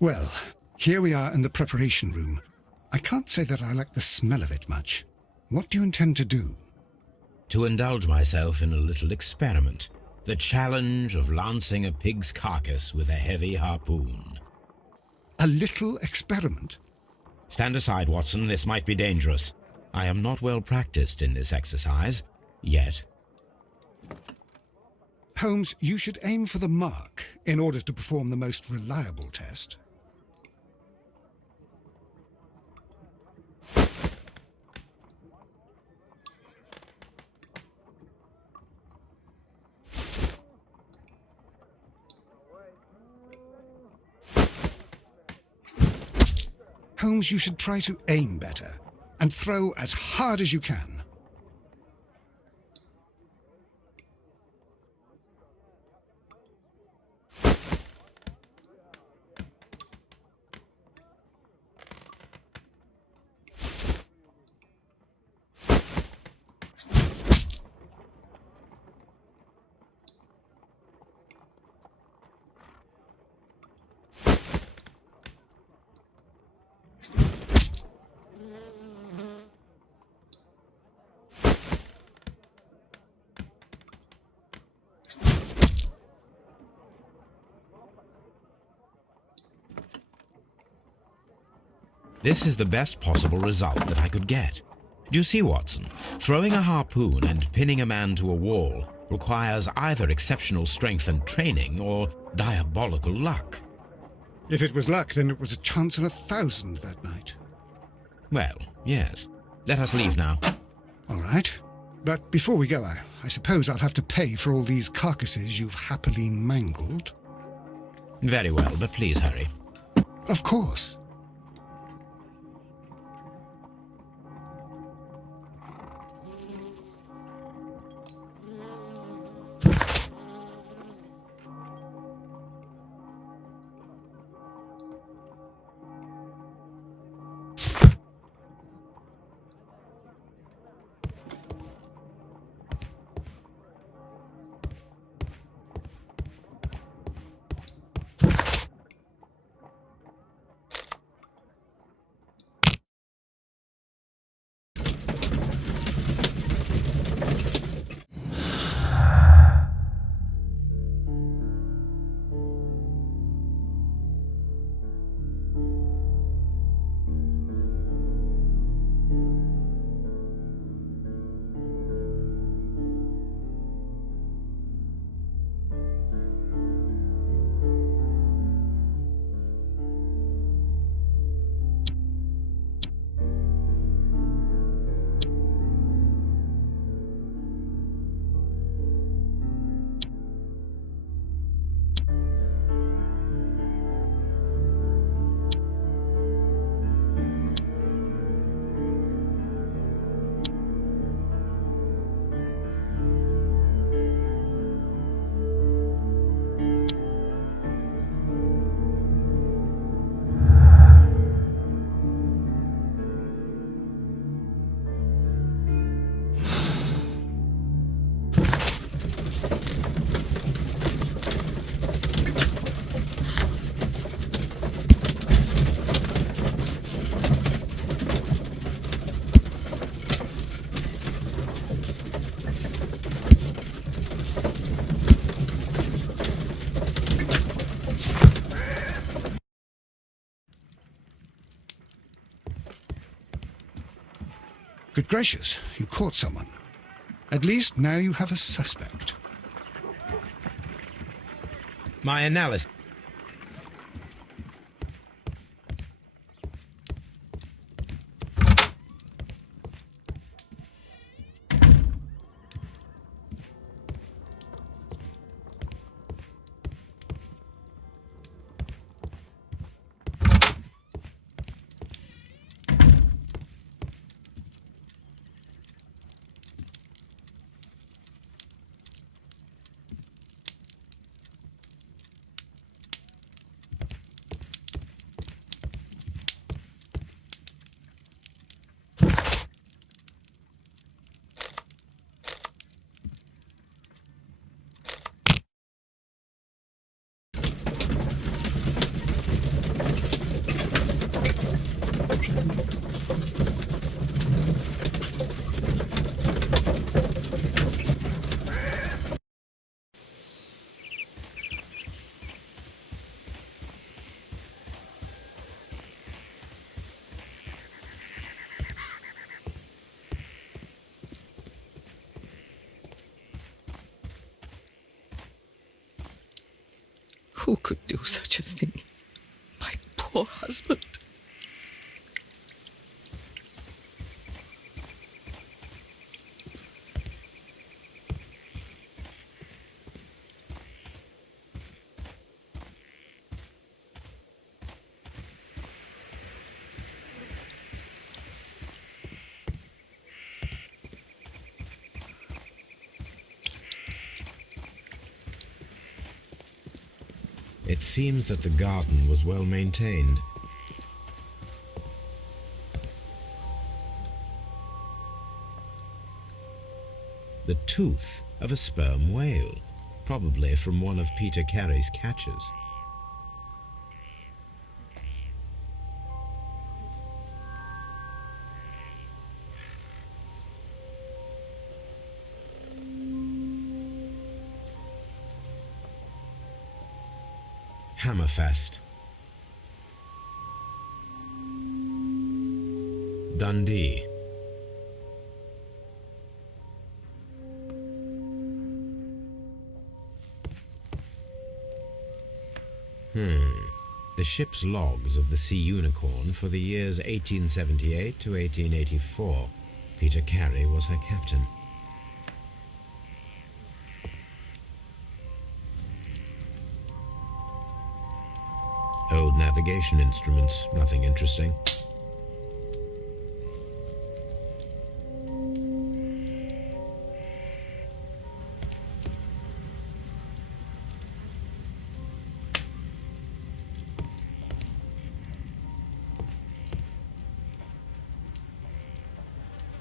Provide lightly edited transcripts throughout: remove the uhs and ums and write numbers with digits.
Well, here we are in the preparation room. I can't say that I like the smell of it much. What do you intend to do? To indulge myself in a little experiment. The challenge of lancing a pig's carcass with a heavy harpoon. A little experiment? Stand aside, Watson. This might be dangerous. I am not well practiced in this exercise. Yet. Holmes, you should aim for the mark in order to perform the most reliable test. Holmes, you should try to aim better and throw as hard as you can. This is the best possible result that I could get. Do you see, Watson? Throwing a harpoon and pinning a man to a wall requires either exceptional strength and training or diabolical luck. If it was luck, then it was a chance in 1,000 that night. Well, yes. Let us leave now. All right. But before we go, I suppose I'll have to pay for all these carcasses you've happily mangled. Very well, but please hurry. Of course. Good gracious, you caught someone. At least now you have a suspect. My analysis. Who could do such a thing? My poor husband. It seems that the garden was well maintained. The tooth of a sperm whale, probably from one of Peter Carey's catches. Hammerfest. Dundee. The ship's logs of the Sea Unicorn for the years 1878 to 1884. Peter Carey was her captain. Old navigation instruments, nothing interesting.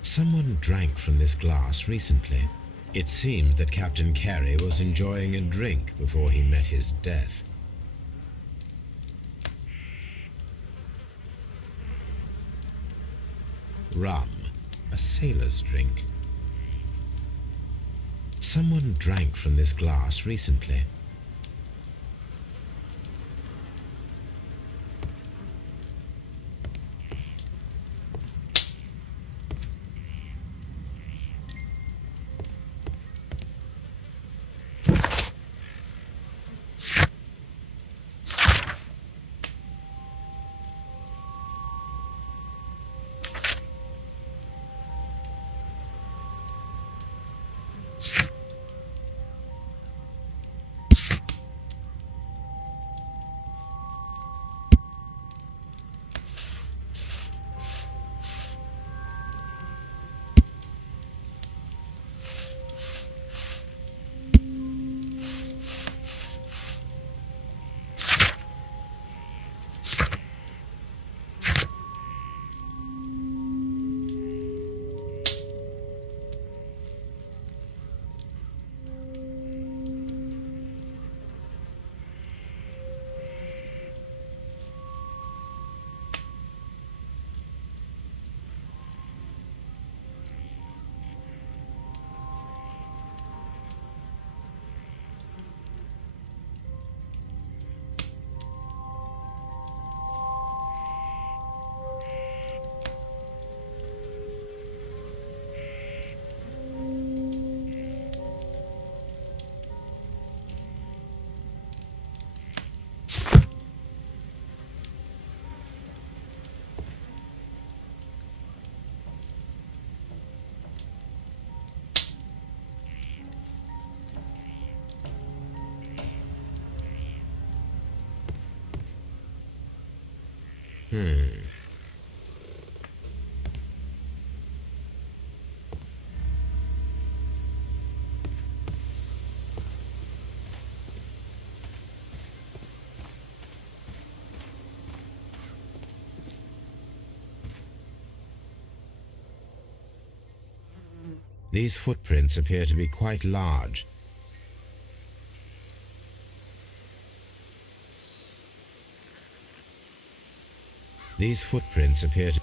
Someone drank from this glass recently. It seems that Captain Carey was enjoying a drink before he met his death. Rum, a sailor's drink. Someone drank from this glass recently. These footprints appear to be quite large. These footprints appear to...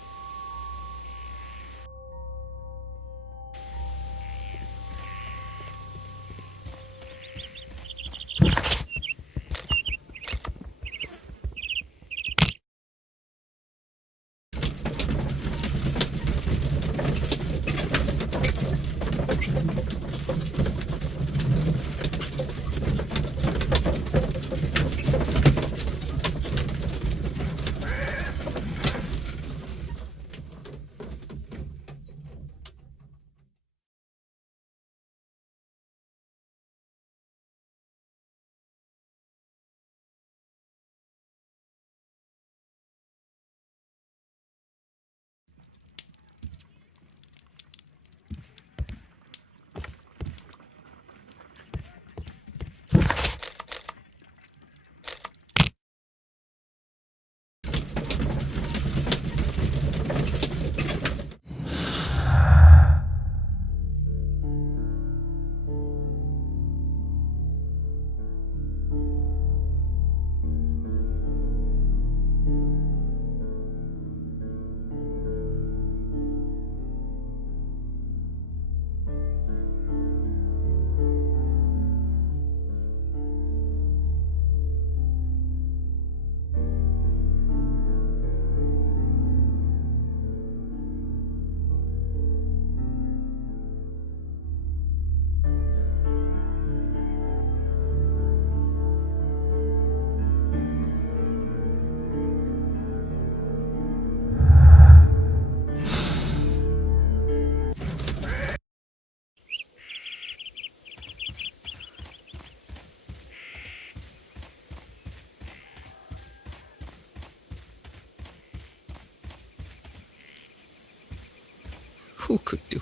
Who could do?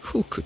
Who could?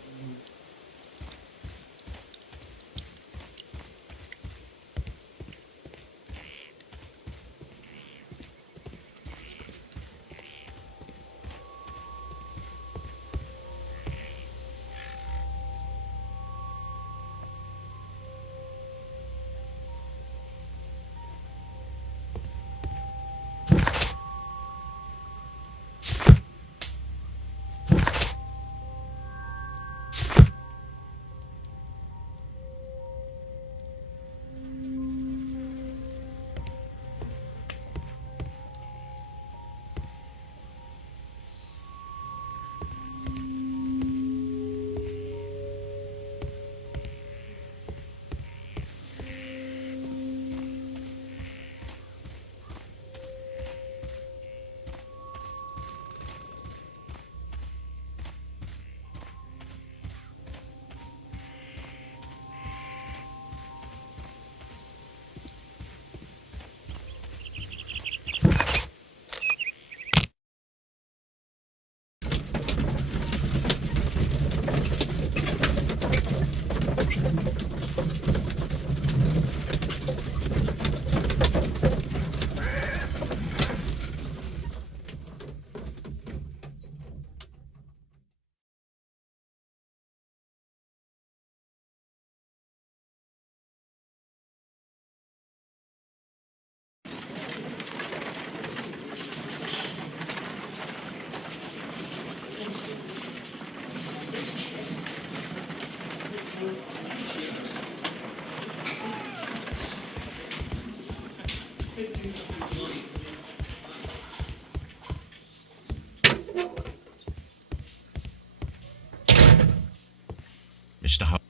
Mr. Holmes.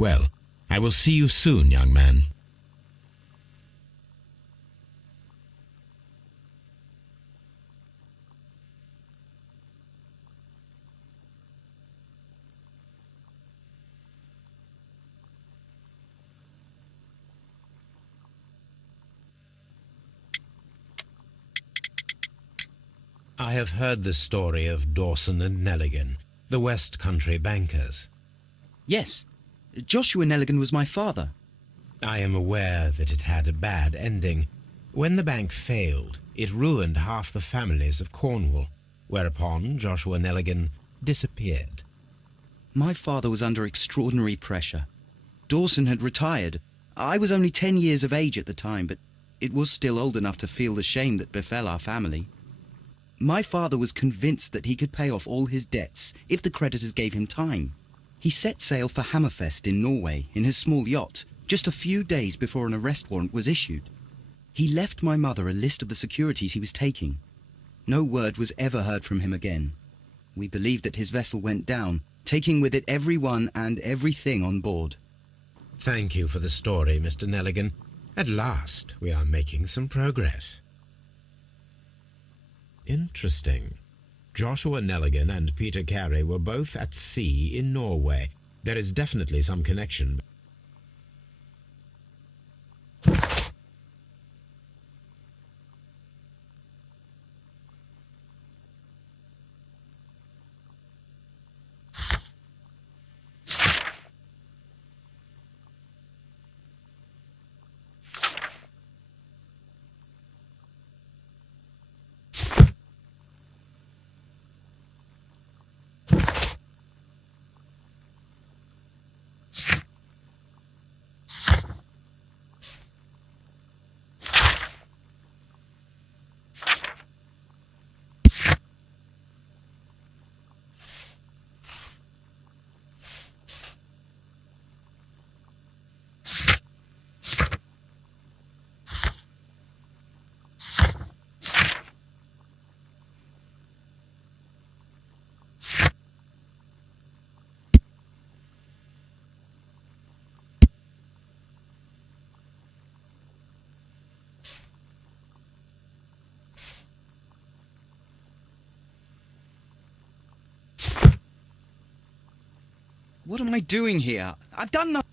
Well, I will see you soon, young man. I have heard the story of Dawson and Nelligan, the West Country bankers. Yes, Joshua Nelligan was my father. I am aware that it had a bad ending. When the bank failed, it ruined half the families of Cornwall, whereupon Joshua Nelligan disappeared. My father was under extraordinary pressure. Dawson had retired. I was only 10 years of age at the time, but it was still old enough to feel the shame that befell our family. My father was convinced that he could pay off all his debts if the creditors gave him time. He set sail for Hammerfest in Norway in his small yacht, just a few days before an arrest warrant was issued. He left my mother a list of the securities he was taking. No word was ever heard from him again. We believe that his vessel went down, taking with it everyone and everything on board. Thank you for the story, Mr. Nelligan. At last, we are making some progress. Interesting. Joshua Nelligan and Peter Carey were both at sea in Norway. There is definitely some connection. What am I doing here? I've done nothing.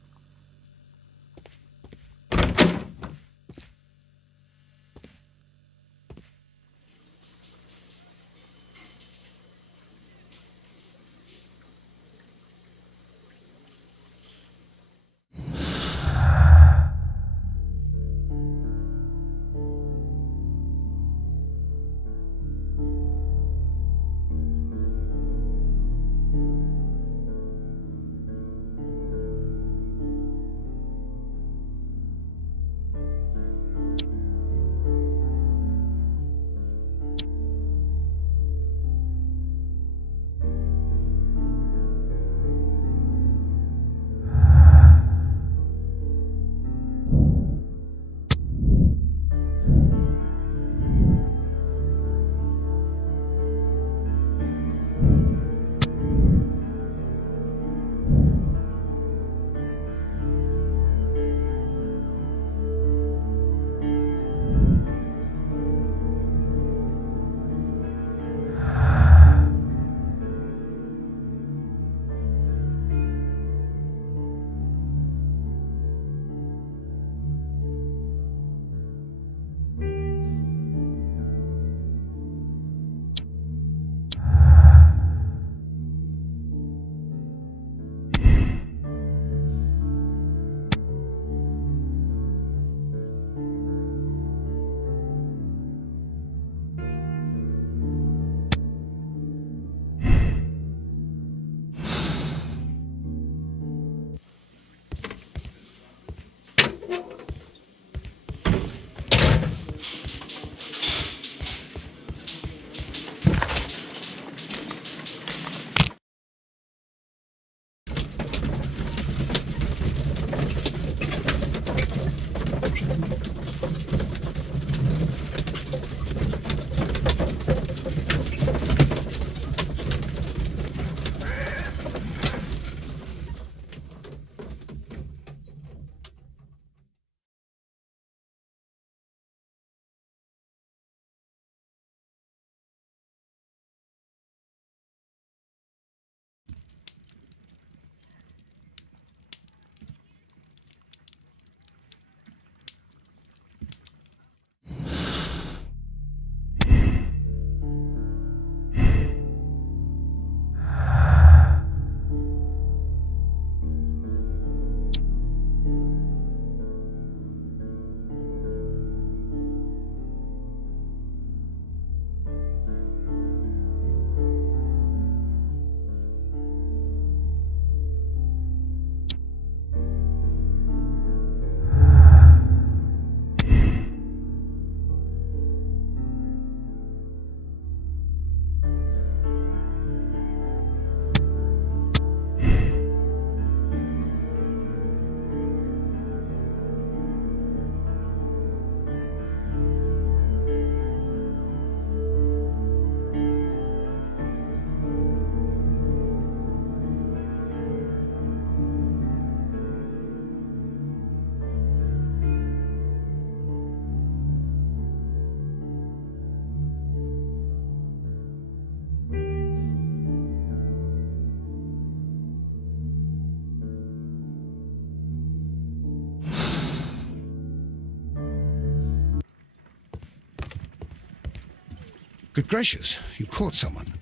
Good gracious, you caught someone.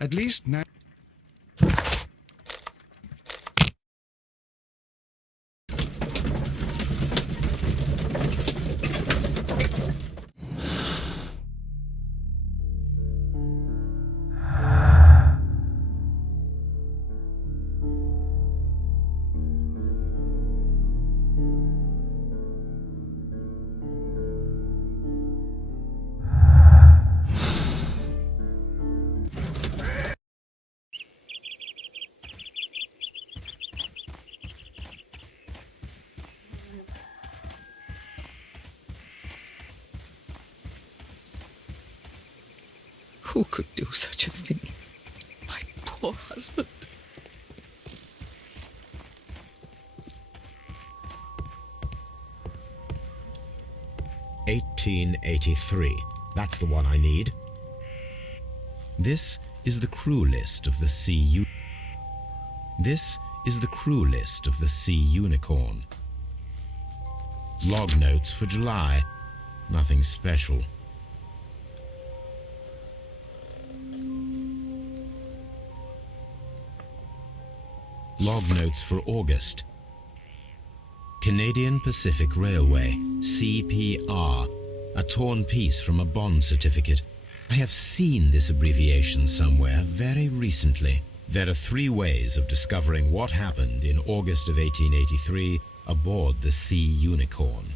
At least now... Who could do such a thing? My poor husband. "1883. That's the one I need. This is the crew list of the CU. This is the crew list of the Sea Unicorn. Log notes for July. Nothing special. Log notes for August. Canadian Pacific Railway, CPR, a torn piece from a bond certificate. I have seen this abbreviation somewhere very recently. There are 3 ways of discovering what happened in August of 1883 aboard the Sea Unicorn.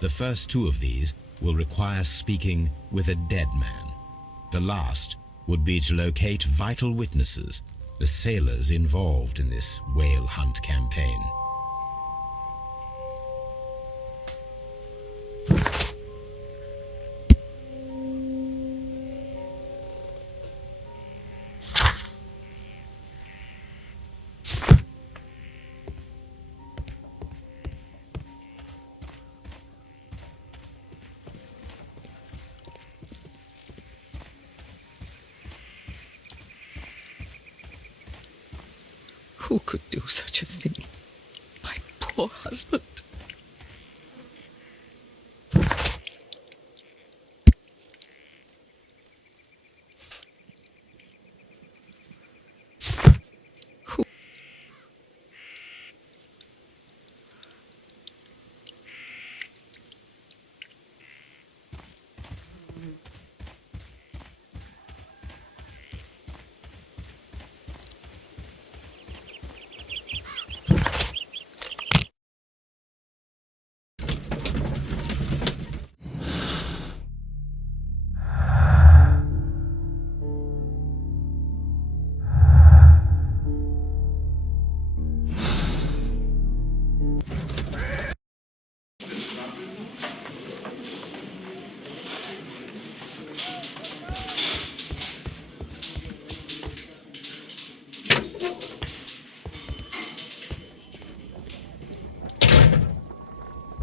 The first 2 of these will require speaking with a dead man. The last would be to locate vital witnesses, the sailors involved in this whale hunt campaign. Who could do such a thing? My poor husband.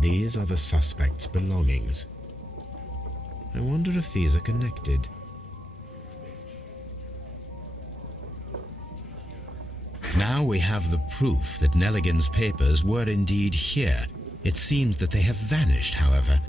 These are the suspect's belongings. I wonder if these are connected. Now we have the proof that Nelligan's papers were indeed here. It seems that they have vanished, however.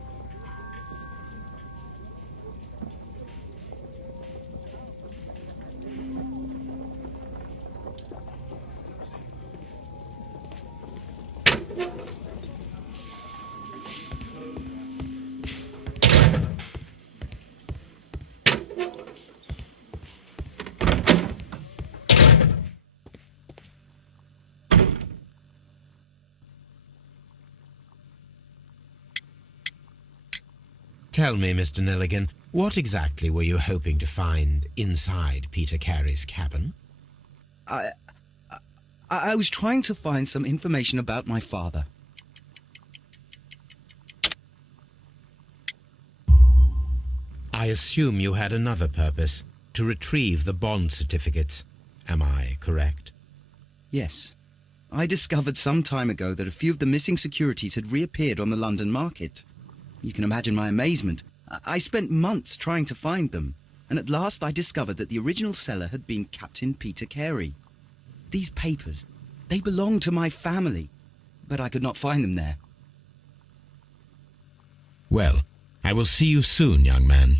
Tell me, Mr. Nelligan, what exactly were you hoping to find inside Peter Carey's cabin? I was trying to find some information about my father. I assume you had another purpose, to retrieve the bond certificates. Am I correct? Yes. I discovered some time ago that a few of the missing securities had reappeared on the London market. You can imagine my amazement. I spent months trying to find them, and at last I discovered that the original seller had been Captain Peter Carey. These papers, they belonged to my family, but I could not find them there. Well, I will see you soon, young man.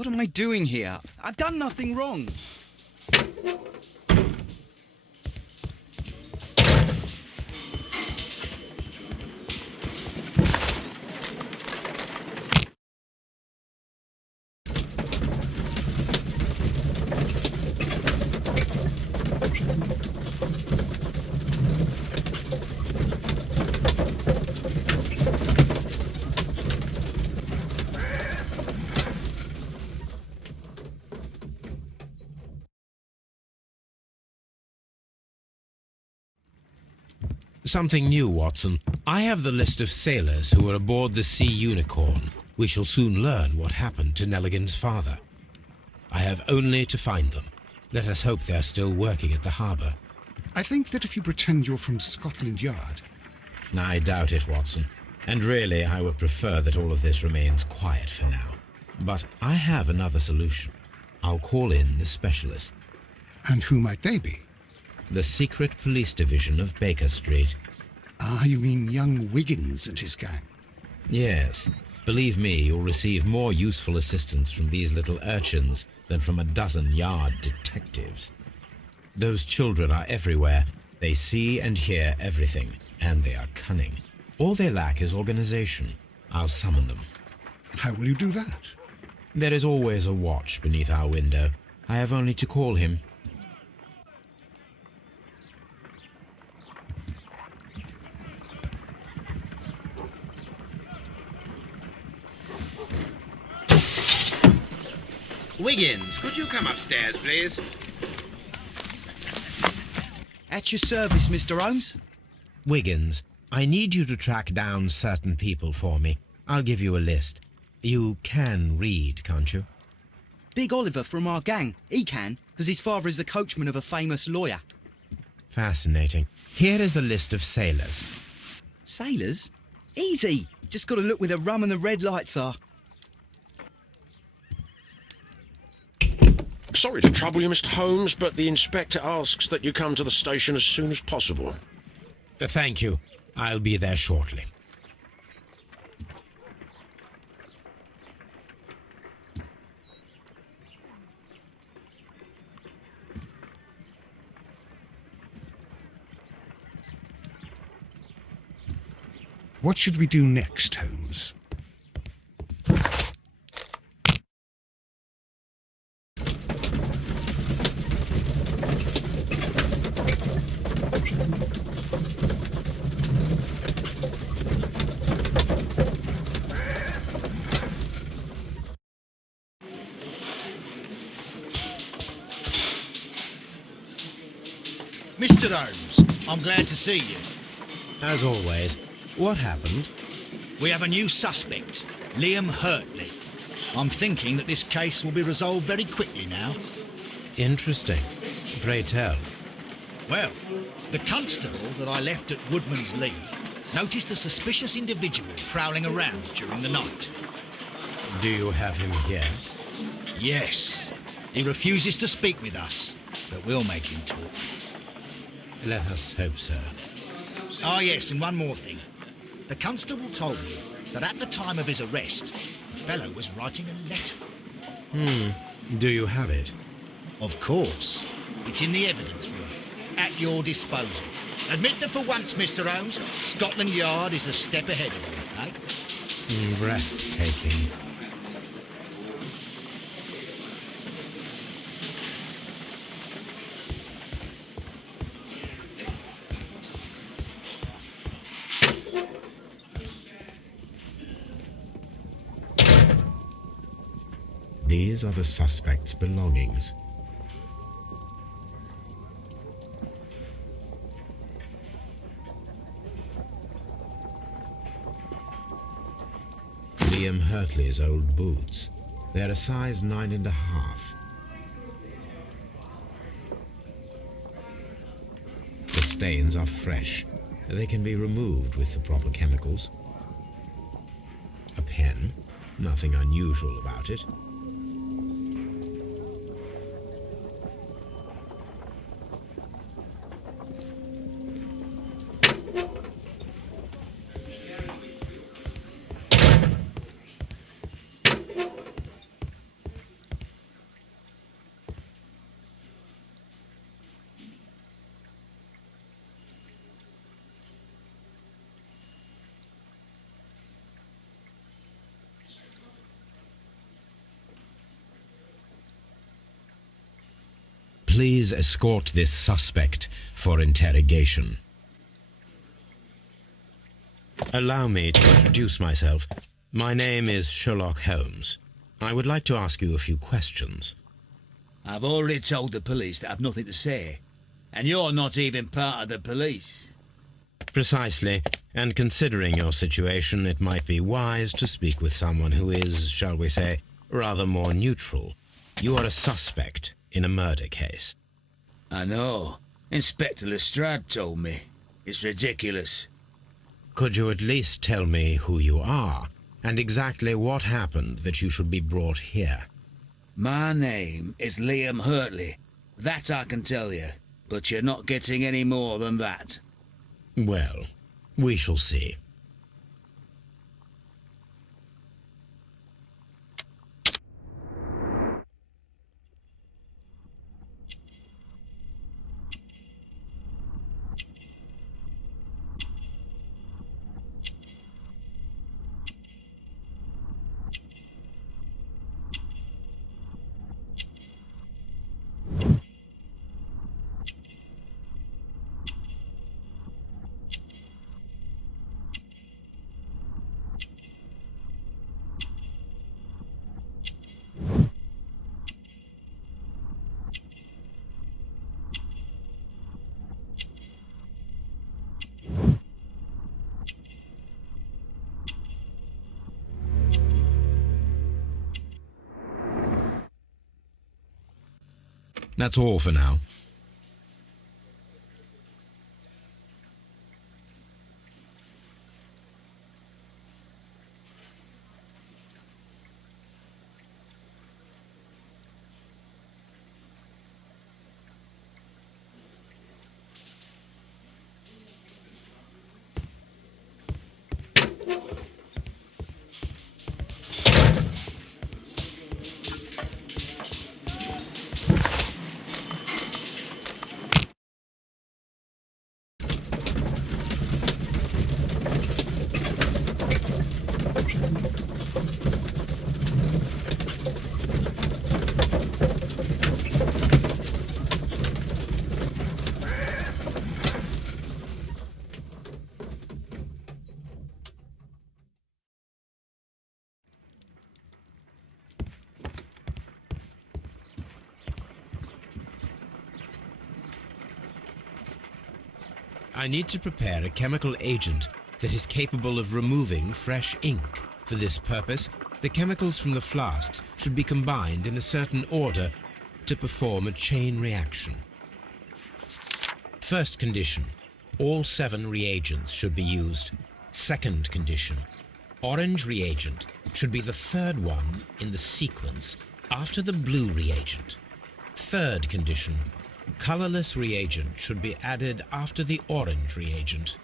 What am I doing here? I've done nothing wrong. Something new, Watson. I have the list of sailors who were aboard the Sea Unicorn. We shall soon learn what happened to Nelligan's father. I have only to find them. Let us hope they're still working at the harbour. I think that if you pretend you're from Scotland Yard... I doubt it, Watson. And really, I would prefer that all of this remains quiet for now. But I have another solution. I'll call in the specialist. And who might they be? The secret police division of Baker Street. Ah, you mean young Wiggins and his gang? Yes. Believe me, you'll receive more useful assistance from these little urchins than from a dozen yard detectives. Those children are everywhere. They see and hear everything, and they are cunning. All they lack is organization. I'll summon them. How will you do that? There is always a watch beneath our window. I have only to call him. Wiggins, could you come upstairs, please? At your service, Mr. Holmes. Wiggins, I need you to track down certain people for me. I'll give you a list. You can read, can't you? Big Oliver from our gang. He can, because his father is the coachman of a famous lawyer. Fascinating. Here is the list of sailors. Sailors? Easy. Just got to look where the rum and the red lights are. Sorry to trouble you, Mr. Holmes, but the inspector asks that you come to the station as soon as possible. Thank you. I'll be there shortly. What should we do next, Holmes? Mr. Holmes, I'm glad to see you. As always, what happened? We have a new suspect, Liam Hurtley. I'm thinking that this case will be resolved very quickly now. Interesting. Pray tell. Well, the constable that I left at Woodman's Lee noticed a suspicious individual prowling around during the night. Do you have him here? Yes. He refuses to speak with us, but we'll make him talk. Let us hope so. Ah, yes, and one more thing. The constable told me that at the time of his arrest, the fellow was writing a letter. Do you have it? Of course. It's in the evidence room, at your disposal. Admit that for once, Mr. Holmes, Scotland Yard is a step ahead of you, eh? Breathtaking. These are the suspect's belongings. Liam Hurtley's old boots. They're a size 9.5. The stains are fresh. They can be removed with the proper chemicals. A pen. Nothing unusual about it. please escort this suspect for interrogation? Allow me to introduce myself. My name is Sherlock Holmes. I would like to ask you a few questions. I've already told the police that I've nothing to say. And you're not even part of the police. Precisely, and considering your situation, it might be wise to speak with someone who is, shall we say, rather more neutral. You are a suspect in a murder case. I know. Inspector Lestrade told me. It's ridiculous. Could you at least tell me who you are, and exactly what happened that you should be brought here? My name is Liam Hurtley. That I can tell you. But you're not getting any more than that. Well, we shall see. That's all for now. I need to prepare a chemical agent that is capable of removing fresh ink. For this purpose, the chemicals from the flasks should be combined in a certain order to perform a chain reaction. First condition, all 7 reagents should be used. Second condition, orange reagent should be the third one in the sequence after the blue reagent. Third condition, colorless reagent should be added after the orange reagent.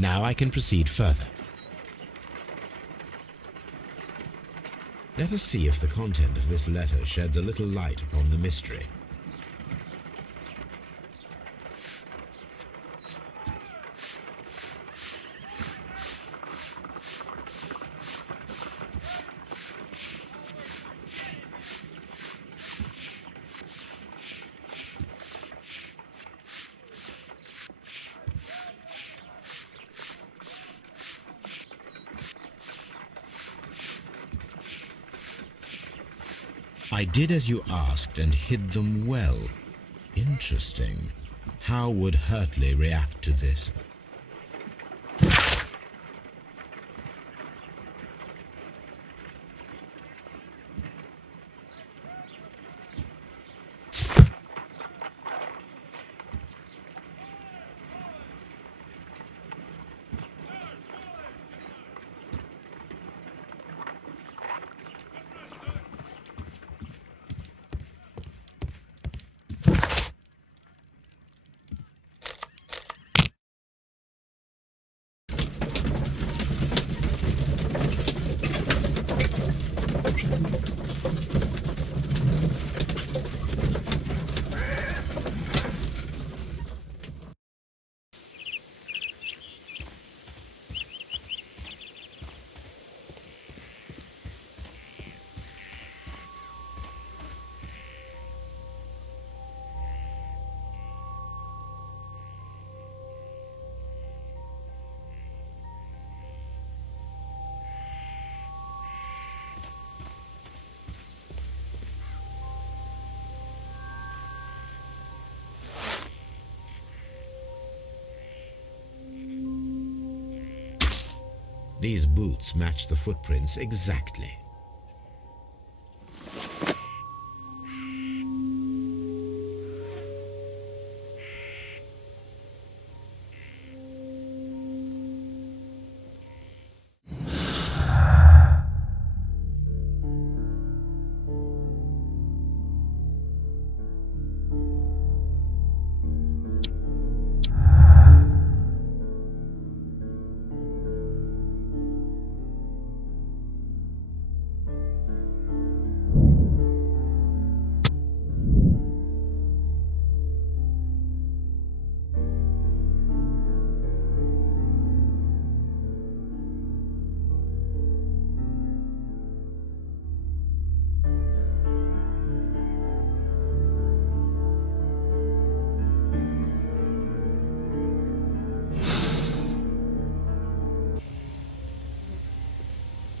Now I can proceed further. Let us see if the content of this letter sheds a little light upon the mystery. I did as you asked and hid them well. Interesting. How would Hurtley react to this? These boots match the footprints exactly.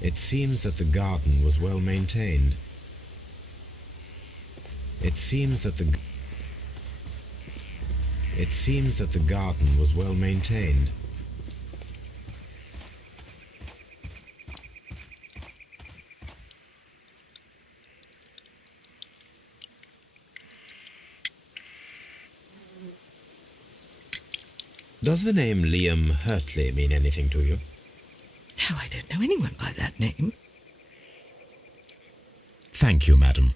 It seems that the garden was well maintained. It seems that the garden was well maintained. Does the name Liam Hurtley mean anything to you? No, I don't know anyone by that name. Thank you, madam.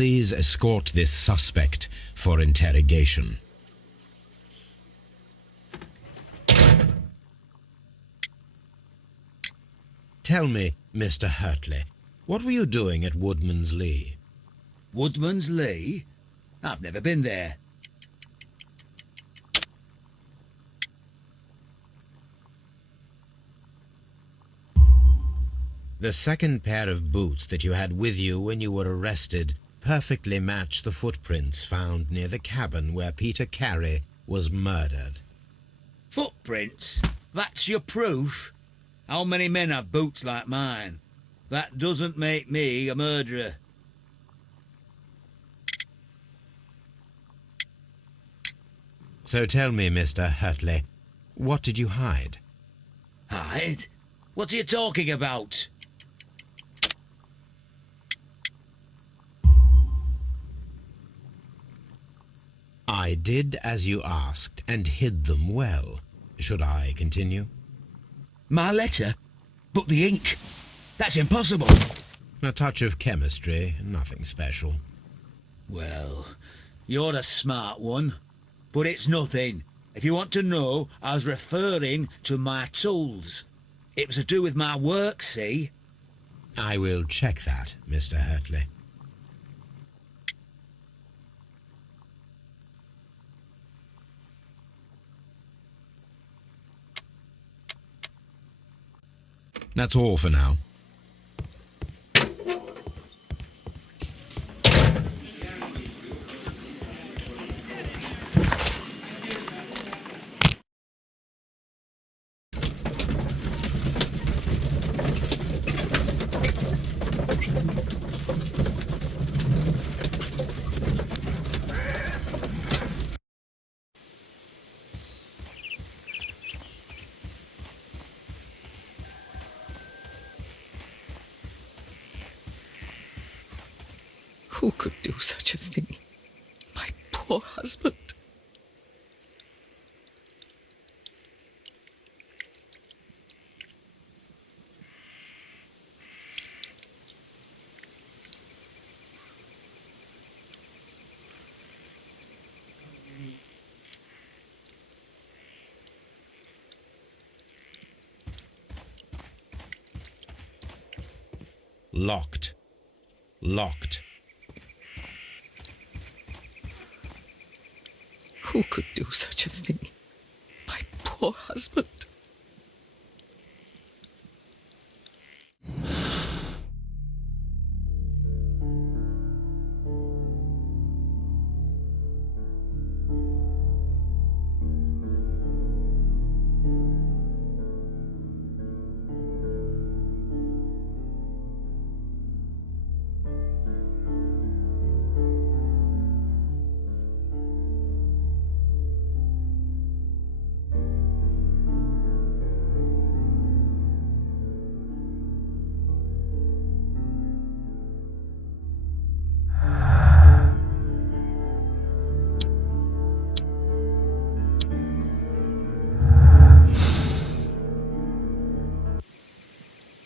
Please escort this suspect for interrogation. Tell me, Mr. Hurtley, what were you doing at Woodman's Lee? Woodman's Lee? I've never been there. The second pair of boots that you had with you when you were arrested perfectly match the footprints found near the cabin where Peter Carey was murdered. Footprints? That's your proof? How many men have boots like mine? That doesn't make me a murderer. So tell me, Mr. Hurtley, what did you hide? Hide? What are you talking about? I did as you asked and hid them well. Should I continue? My letter? But the ink? That's impossible. A touch of chemistry, nothing special. Well, you're a smart one. But it's nothing. If you want to know, I was referring to my tools. It was to do with my work, see? I will check that, Mr. Hurtley. That's all for now. Who could do such a thing? My poor husband. Locked. Locked. Who could do such a thing? My poor husband.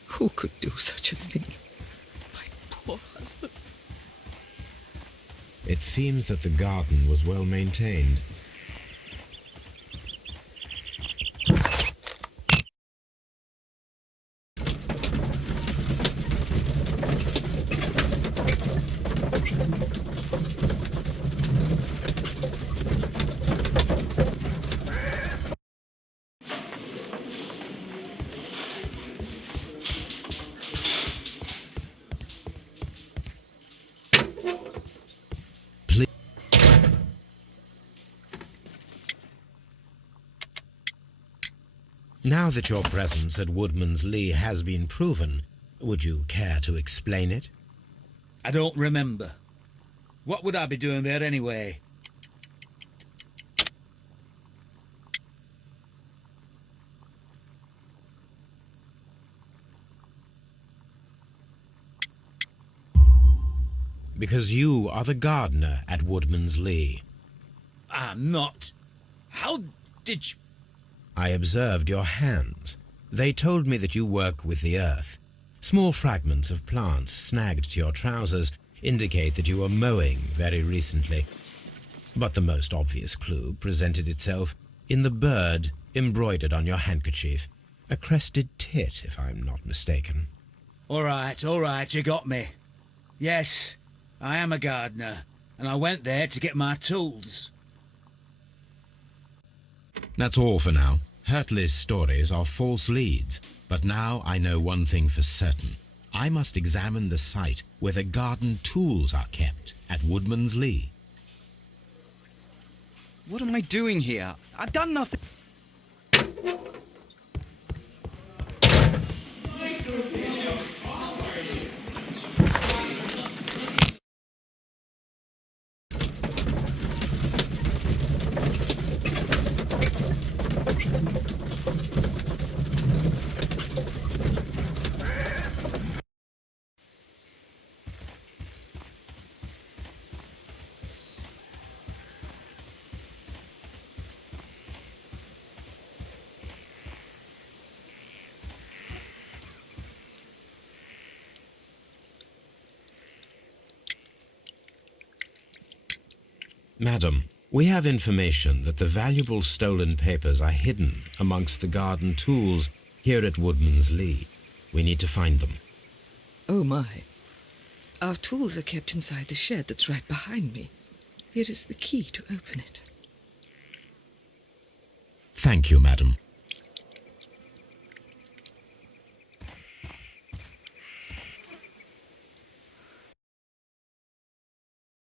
Who could do such a thing? My poor husband. It seems that the garden was well maintained. Now that your presence at Woodman's Lee has been proven, would you care to explain it? I don't remember. What would I be doing there anyway? Because you are the gardener at Woodman's Lee. I'm not. How did you... I observed your hands. They told me that you work with the earth. Small fragments of plants snagged to your trousers indicate that you were mowing very recently. But the most obvious clue presented itself in the bird embroidered on your handkerchief. A crested tit, if I'm not mistaken. All right, you got me. Yes, I am a gardener, and I went there to get my tools. That's all for now. Hurtley's stories are false leads, but now I know one thing for certain. I must examine the site where the garden tools are kept at Woodman's Lee. What am I doing here? I've done nothing. Madam, we have information that the valuable stolen papers are hidden amongst the garden tools here at Woodman's Lee. We need to find them. Oh, my. Our tools are kept inside the shed that's right behind me. Here is the key to open it. Thank you, madam.